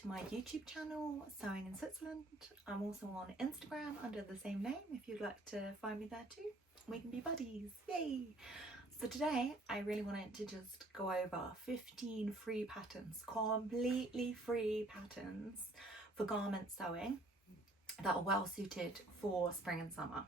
to my YouTube channel, Sewing in Switzerland. I'm also on Instagram under the same name if you'd like to find me there too. We can be buddies, yay! So today I really wanted to just go over 15 free patterns, completely free patterns for garment sewing that are well suited for spring and summer.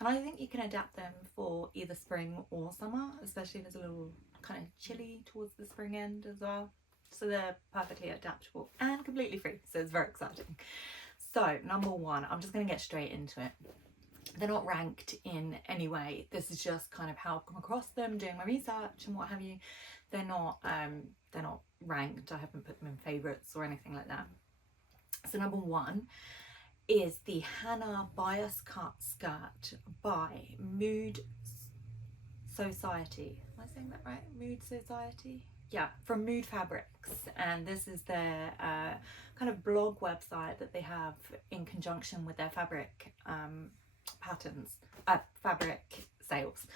And I think you can adapt them for either spring or summer, especially if it's a little kind of chilly towards the spring end as well. So they're perfectly adaptable and completely free, so it's very exciting. So number one, I'm just going to get straight into it. They're not ranked in any way. This is just kind of how I've come across them, doing my research and what have you. They're not ranked. I haven't put them in favourites or anything like that. So number one is the HANA bias cut skirt by Mood SEWCIETY. Am I saying that right? Mood SEWCIETY? Yeah, from Mood Fabrics, and this is their kind of blog website that they have in conjunction with their fabric fabric sales.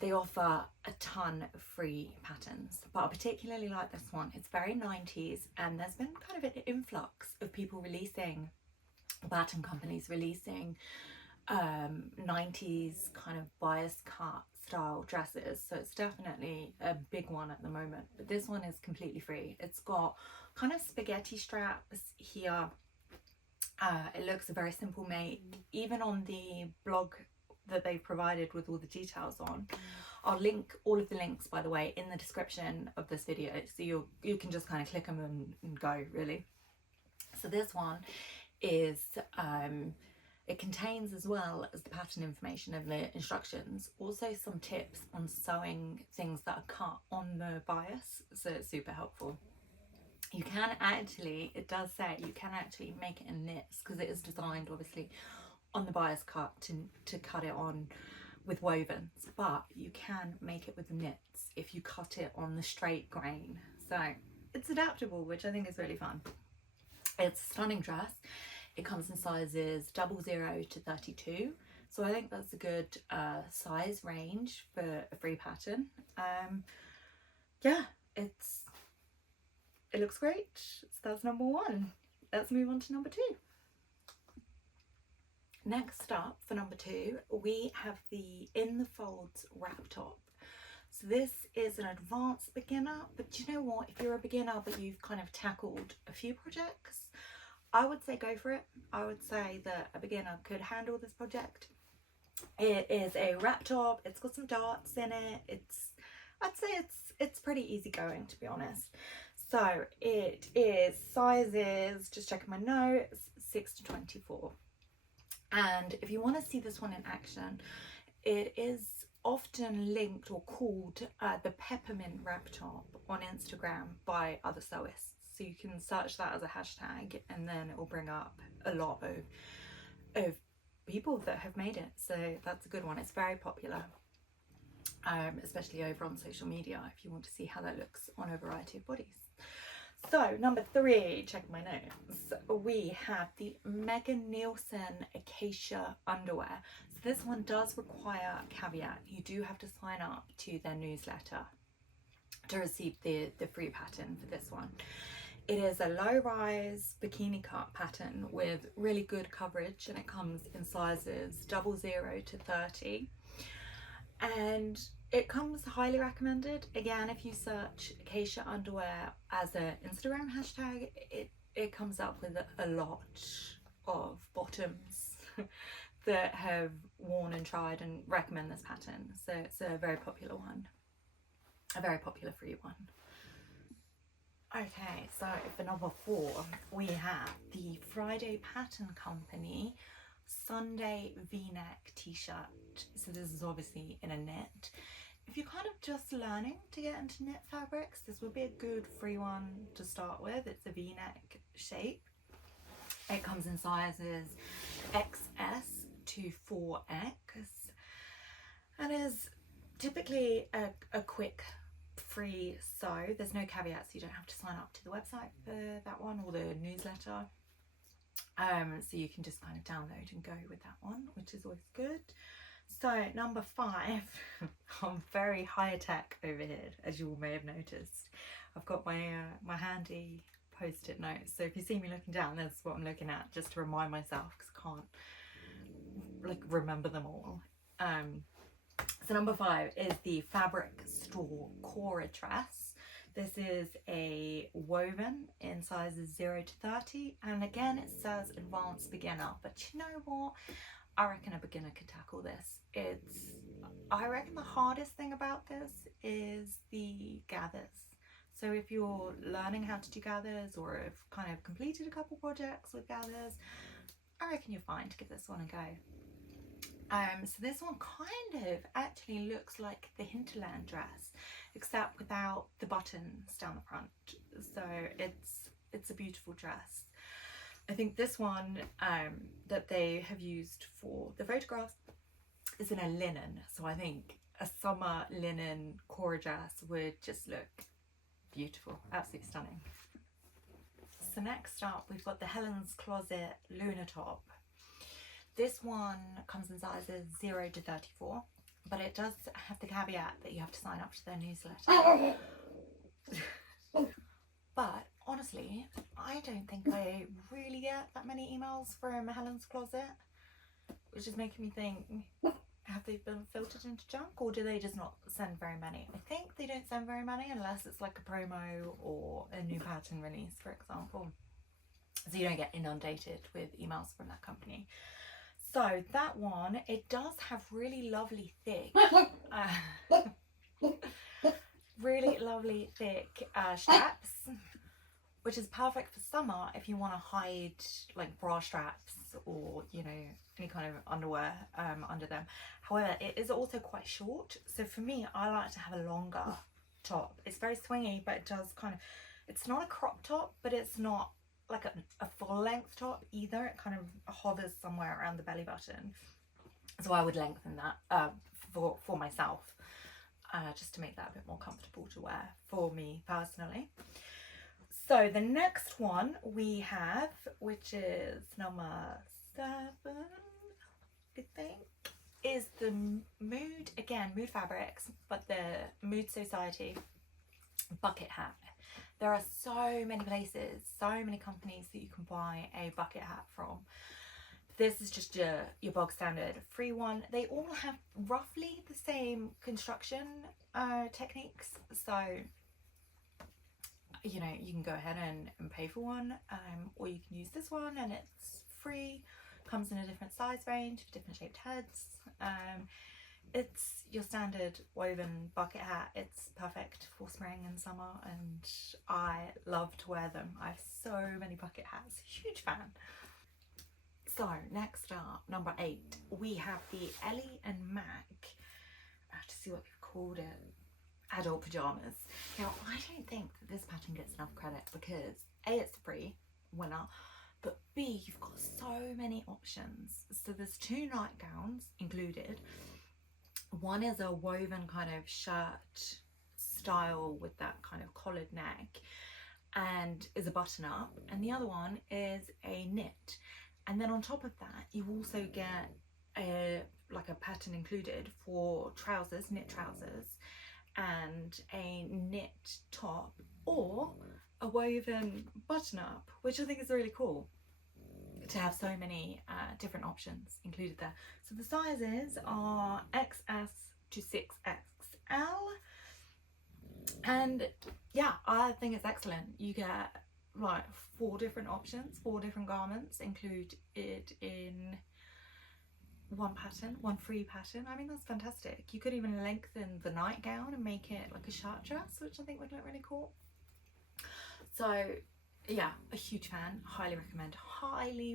They offer a ton of free patterns, but I particularly like this one. It's very 90s, and there's been kind of an influx of people releasing, pattern companies releasing 90s kind of bias cut style dresses, so it's definitely a big one at the moment. But this one is completely free. It's got kind of spaghetti straps here. It looks a very simple make. Even on the blog that they've provided with all the details on, I'll link all of the links, by the way, in the description of this video, so you can just kind of click them and go, really. So this one is it contains, as well as the pattern information and the instructions, also some tips on sewing things that are cut on the bias, so it's super helpful. You can actually, it does say you can actually make it in knits, because it is designed obviously on the bias cut to cut it on with wovens, but you can make it with knits if you cut it on the straight grain. So it's adaptable, which I think is really fun. It's a stunning dress. It comes in sizes 00 to 32, so I think that's a good size range for a free pattern. Yeah, it looks great. So that's number one. Let's move on to number two. Next up, for number two, we have the In the Folds wrap top. So this is an advanced beginner, but you know what, if you're a beginner but you've kind of tackled a few projects, I would say go for it. I would say that a beginner could handle this project. It is a wrap top. It's got some darts in it. I'd say it's pretty easy going, to be honest. So it is sizes, just checking my notes, 6 to 24. And if you want to see this one in action, it is often linked or called the Peppermint wrap top on Instagram by other sewists. So you can search that as a hashtag, and then it will bring up a lot of people that have made it. So that's a good one. It's very popular, especially over on social media, if you want to see how that looks on a variety of bodies. So number three, check my notes, we have the NIELSEN Acacia underwear. So this one does require a caveat. You do have to sign up to their newsletter to receive the free pattern for this one. It is a low-rise bikini cut pattern with really good coverage, and it comes in sizes 00 to 30. And it comes highly recommended. Again, if you search Acacia underwear as an Instagram hashtag, it comes up with a lot of bottoms that have worn and tried and recommend this pattern. So it's a very popular one, a very popular free one. Okay, so for number four, we have the Friday Pattern Company Sunday V-neck t-shirt. So this is obviously in a knit. If you're kind of just learning to get into knit fabrics, this would be a good free one to start with. It's a V-neck shape. It comes in sizes XS to 4X, and is typically a quick free sew. There's no caveats. You don't have to sign up to the website for that one or the newsletter. So you can just kind of download and go with that one, which is always good. So number five, I'm very high tech over here, as you all may have noticed. I've got my my handy post-it notes. So if you see me looking down, that's what I'm looking at, just to remind myself, because I can't like remember them all. So number 5 is the Fabric Store Cora dress. This is a woven in sizes 0 to 30, and again it says advanced beginner, but you know what, I reckon a beginner could tackle this. I reckon the hardest thing about this is the gathers. So if you're learning how to do gathers, or have kind of completed a couple projects with gathers, I reckon you're fine to give this one a go. So this one kind of actually looks like the Hinterland dress, except without the buttons down the front. So it's a beautiful dress. I think this one that they have used for the photographs is in a linen, so I think a summer linen Cora dress would just look beautiful, absolutely stunning. So next up we've got the Helen's Closet Luna top. This one comes in sizes 0 to 34, but it does have the caveat that you have to sign up to their newsletter. But honestly, I don't think I really get that many emails from Helen's Closet, which is making me think, have they been filtered into junk, or do they just not send very many? I think they don't send very many unless it's like a promo or a new pattern release, for example. So you don't get inundated with emails from that company. So that one, it does have really lovely thick, straps, which is perfect for summer if you want to hide like bra straps or, you know, any kind of underwear under them. However, it is also quite short. So for me, I like to have a longer top. It's very swingy, but it does kind of, it's not a crop top, but it's not like a full length top either. It kind of hovers somewhere around the belly button, so I would lengthen that for myself, just to make that a bit more comfortable to wear for me personally. So the next one we have, which is number 7, I think, is the Mood, again Mood Fabrics, but the Mood Society bucket hat. There are so many places, so many companies that you can buy a bucket hat from. This is just your bog standard free one. They all have roughly the same construction techniques. So, you know, you can go ahead and pay for one, or you can use this one and it's free. Comes in a different size range, different shaped heads. It's your standard woven bucket hat. It's perfect for spring and summer, and I love to wear them. I have so many bucket hats, huge fan. So next up, number 8, we have the Ellie and Mac, to see what we've called it, adult pajamas. Now I don't think that this pattern gets enough credit because A, it's a free winner, but B, you've got so many options. So there's 2 nightgowns included. One is a woven kind of shirt style with that kind of collared neck and is a button up, and the other one is a knit. And then on top of that you also get like a pattern included for trousers, knit trousers, and a knit top or a woven button up, which I think is really cool to have so many different options included there. So the sizes are XS to 6XL, and yeah, I think it's excellent. You get like 4 different options, 4 different garments included in one pattern, one free pattern. I mean, that's fantastic. You could even lengthen the nightgown and make it like a shirt dress, which I think would look really cool. So yeah, a huge fan, highly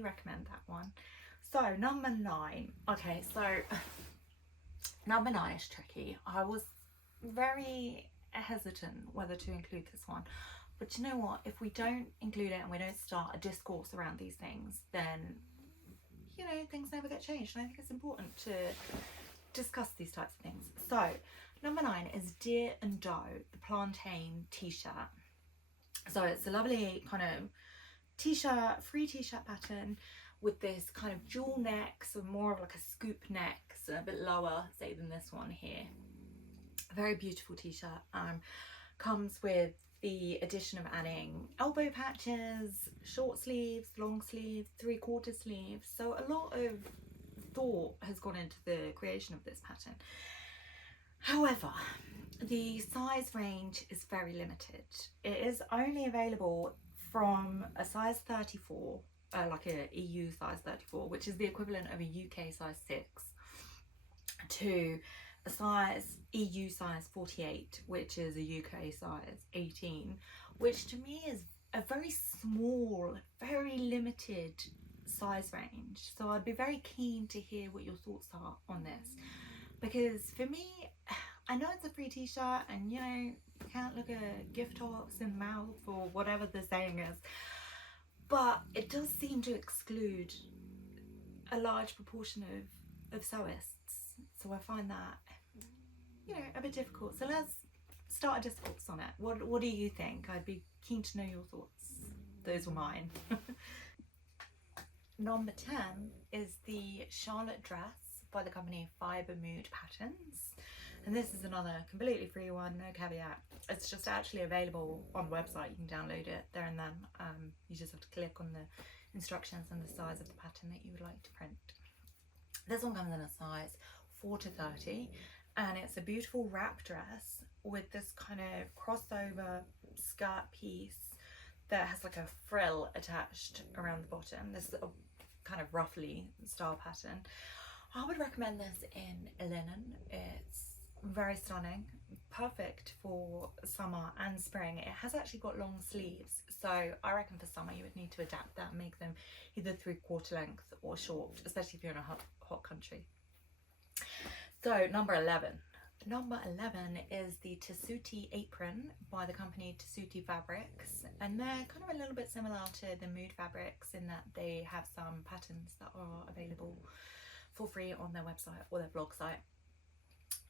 recommend that one. So number 9, okay, so number 9 is tricky. I was very hesitant whether to include this one, but you know what, if we don't include it and we don't start a discourse around these things, then, you know, things never get changed, and I think it's important to discuss these types of things. So number 9 is Deer and Doe, the plantain t-shirt. So it's a lovely kind of t-shirt, free t-shirt pattern with this kind of jewel neck, so more of like a scoop neck, so a bit lower, say, than this one here. A very beautiful t-shirt. Comes with the addition of adding elbow patches, short sleeves, long sleeves, 3/4 sleeves. So a lot of thought has gone into the creation of this pattern. However, the size range is very limited. It is only available from a size 34, like a EU size 34, which is the equivalent of a UK size 6, to a size EU size 48, which is a UK size 18, which to me is a very small, very limited size range. So I'd be very keen to hear what your thoughts are on this, because for me, I know it's a free t-shirt and you know, you can't look at gift horse in the mouth or whatever the saying is, but it does seem to exclude a large proportion of sewists. So I find that, you know, a bit difficult. So let's start a discourse on it. What do you think? I'd be keen to know your thoughts. Those were mine. Number 10 is the Charlotte dress by the company FIBREMOOD Patterns. And this is another completely free one, no caveat. It's just actually available on the website. You can download it there and then. You just have to click on the instructions and the size of the pattern that you would like to print. This one comes in a size 4 to 30, and it's a beautiful wrap dress with this kind of crossover skirt piece that has like a frill attached around the bottom. This is a kind of roughly style pattern. I would recommend this in linen. It's very stunning, perfect for summer and spring. It has actually got long sleeves, so I reckon for summer you would need to adapt that and make them either 3/4 length or short, especially if you're in a hot country. So number 11 is the TESSUTI apron by the company TESSUTI Fabrics, and they're kind of a little bit similar to the Mood Fabrics in that they have some patterns that are available for free on their website or their blog site.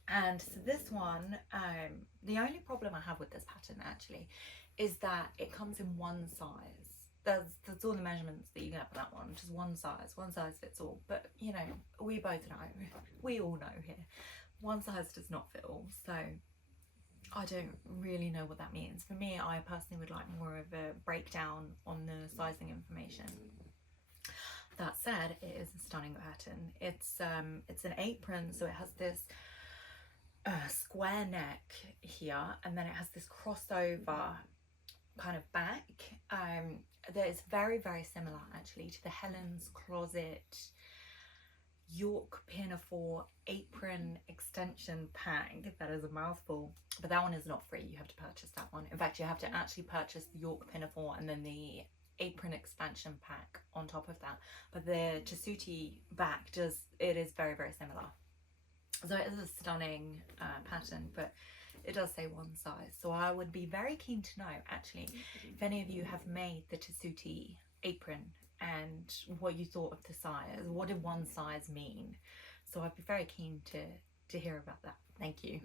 And so this one, the only problem I have with this pattern actually is that it comes in one size. That's all the measurements that you get for that one, just one size fits all. But you know, we both know, we all know here, one size does not fit all. So I don't really know what that means. For me, I personally would like more of a breakdown on the sizing information. That said, it is a stunning pattern. It's an apron, so it has this square neck here, and then it has this crossover kind of back that is very, very similar actually to the HELEN'S closet York pinafore apron extension pack. That is a mouthful, but that one is not free. You have to purchase that one. In fact, you have to actually purchase the York pinafore and then the apron expansion pack on top of that. But the TESSUTI back it is very, very similar. So it is a stunning pattern, but it does say one size. So I would be very keen to know actually if any of you have made the TESSUTI apron and what you thought of the size. What did one size mean? So I'd be very keen to hear about that. Thank you.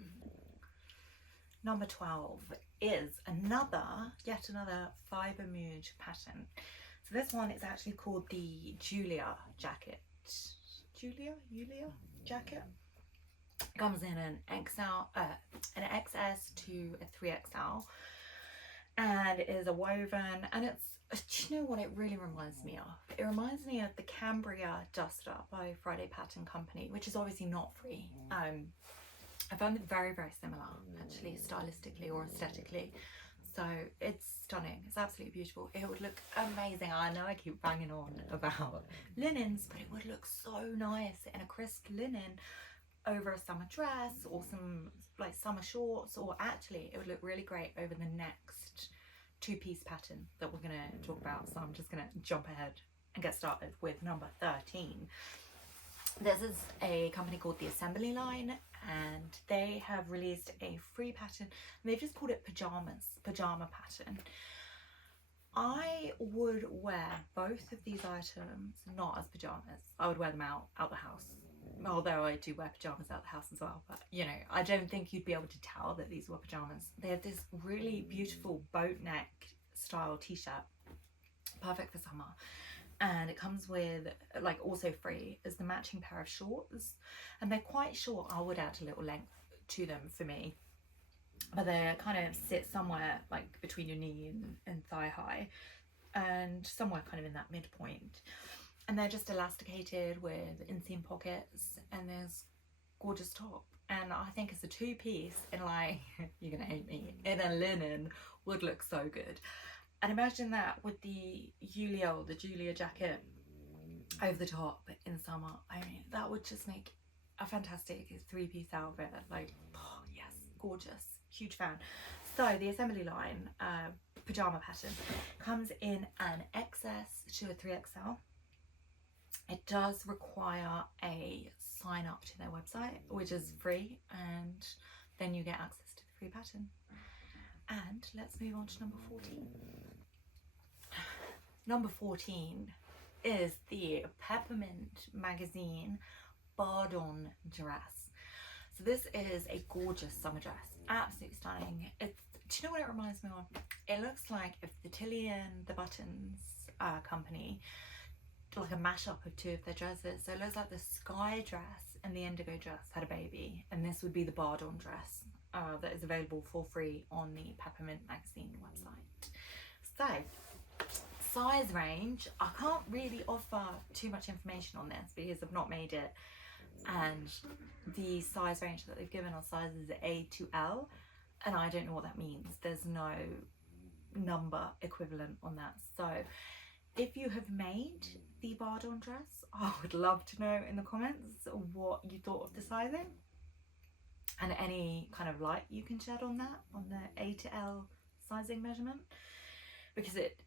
Number 12 is yet another FIBREMOOD pattern. So this one is actually called the Julia jacket. Julia jacket. Comes in an XS to a 3XL, and it is a woven, and it's, do you know what it really reminds me of? It reminds me of the Cambria duster by Friday Pattern Company, which is obviously not free. I found it very, very similar actually, stylistically or aesthetically. So it's stunning. It's absolutely beautiful. It would look amazing. I know I keep banging on about linens, but it would look so nice in a crisp linen over a summer dress or some like summer shorts, or actually it would look really great over the next two-piece pattern that we're going to talk about. So I'm just going to jump ahead and get started with number 13. This is a company called the Assembly Line, and they have released a free pattern. They've just called it pajama pattern. I would wear both of these items not as pajamas. I would wear them out the house. Although I do wear pajamas out the house as well, but you know, I don't think you'd be able to tell that these were pajamas. They have this really beautiful boat neck style t-shirt, perfect for summer, and it comes with, like, also free is the matching pair of shorts, and they're quite short. I would add a little length to them for me. but they kind of sit somewhere like between your knee and thigh high, and somewhere kind of in that midpoint. And they're just elasticated with inseam pockets, and there's gorgeous top. And I think it's a two-piece in, like, you're gonna hate me, in a linen would look so good. And imagine that with the Julia jacket over the top in summer. I mean, that would just make a fantastic three-piece outfit. Like, oh, yes, gorgeous, huge fan. So the assembly line pajama pattern comes in an XS to a 3XL. It does require a sign up to their website, which is free, and then you get access to the free pattern. And let's move on to number 14. Number 14 is the Peppermint magazine Bardon dress. So this is a gorgeous summer dress, absolutely stunning. Do you know what it reminds me of? It looks like if the Tilly and the Buttons company, like a mashup of two of their dresses. So it looks like the Sky dress and the Indigo dress had a baby, and this would be the Bardon dress that is available for free on the Peppermint magazine website. So size range, I can't really offer too much information on this because I've not made it, and the size range that they've given are sizes A to L, and I don't know what that means. There's no number equivalent on that. So if you have made the Bardon dress, I would love to know in the comments what you thought of the sizing and any kind of light you can shed on that, on the A to L sizing measurement, because it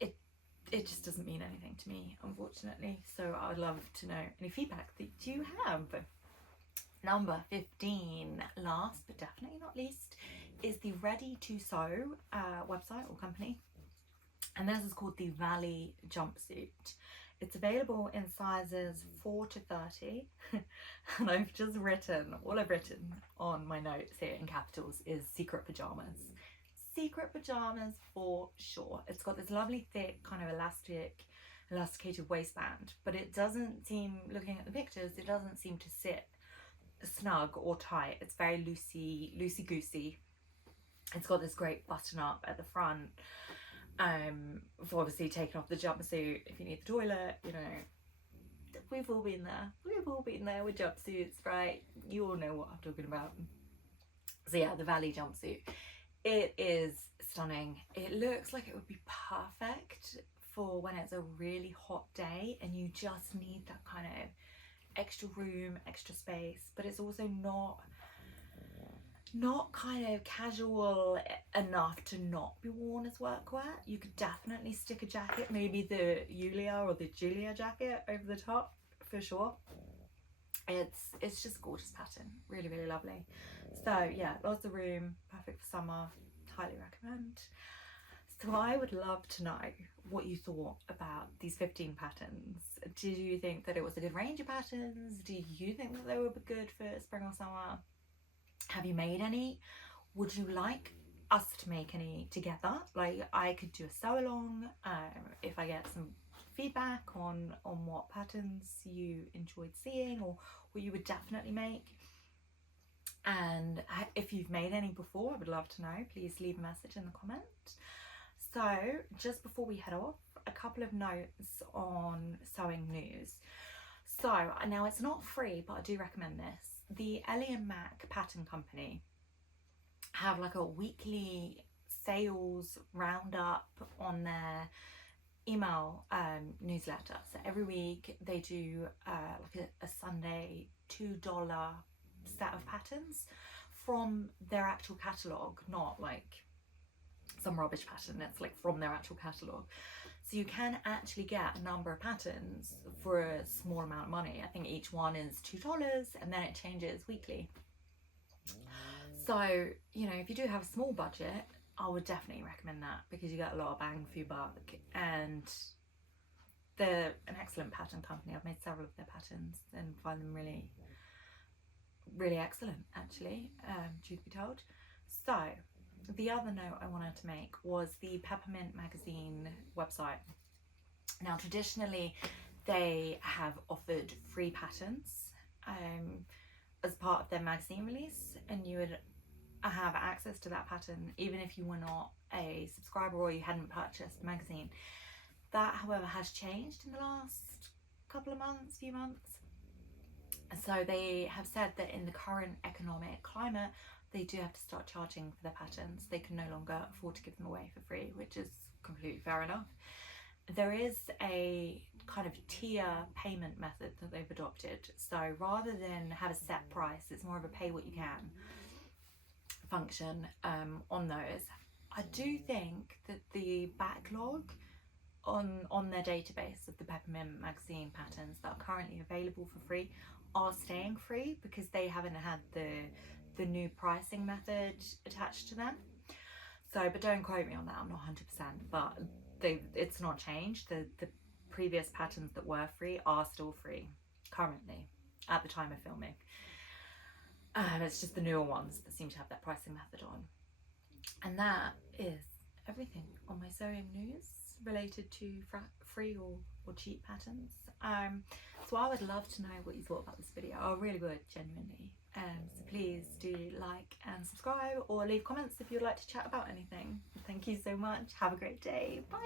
just doesn't mean anything to me, unfortunately. So I would love to know any feedback that you have. Number 15, last but definitely not least, is the Ready to Sew website or company. And this is called the Valley Jumpsuit. It's available in sizes 4 to 30. And I've just written, all I've written on my notes here in capitals is secret pajamas. Secret pajamas for sure. It's got this lovely thick kind of elasticated waistband, but it doesn't seem, looking at the pictures, it doesn't seem to sit snug or tight. It's very loosey-goosey. It's got this great button up at the front. For obviously taking off the jumpsuit if you need the toilet, you know, we've all been there with jumpsuits, right? You all know what I'm talking about. So yeah, the Valley jumpsuit, it is stunning. It looks like it would be perfect for when it's a really hot day and you just need that kind of extra room, extra space, but it's also not kind of casual enough to not be worn as workwear. You could definitely stick a jacket, maybe the Julia or the Julia jacket over the top for sure. It's just gorgeous pattern, really, really lovely. So yeah, lots of room, perfect for summer, highly recommend. So I would love to know what you thought about these 15 patterns. Did you think that it was a good range of patterns? Do you think that they would be good for spring or summer? Have you made any? Would you like us to make any together? Like, I could do a sew along if I get some feedback on what patterns you enjoyed seeing or what you would definitely make. And if you've made any before, I would love to know. Please leave a message in the comment. So just before we head off, a couple of notes on sewing news. So now it's not free, but I do recommend this. The Ellie and Mac pattern company have like a weekly sales roundup on their email newsletter. So every week they do like a Sunday $2 set of patterns from their actual catalogue, not like some rubbish pattern. It's like from their actual catalogue. So you can actually get a number of patterns for a small amount of money. I think each one is $2 and then it changes weekly. So, you know, if you do have a small budget, I would definitely recommend that because you get a lot of bang for your buck, and they're an excellent pattern company. I've made several of their patterns and find them really, really excellent actually, truth be told. So the other note I wanted to make was the Peppermint magazine website. Now traditionally they have offered free patterns as part of their magazine release, and you would have access to that pattern even if you were not a subscriber or you hadn't purchased the magazine. That, however, has changed in the last few months. So they have said that in the current economic climate, they do have to start charging for their patterns. They can no longer afford to give them away for free, which is completely fair enough. There is a kind of tier payment method that they've adopted. So rather than have a set price, it's more of a pay what you can function on those. I do think that the backlog on their database of the Peppermint magazine patterns that are currently available for free are staying free because they haven't had the new pricing method attached to them. So, but don't quote me on that, I'm not 100%, but it's not changed. The previous patterns that were free are still free currently at the time of filming. It's just the newer ones that seem to have that pricing method on. And that is everything on my sewing news related to free or cheap patterns. So I would love to know what you thought about this video. I really would, genuinely. So please do like and subscribe or leave comments if you'd like to chat about anything. Thank you so much. Have a great day. Bye.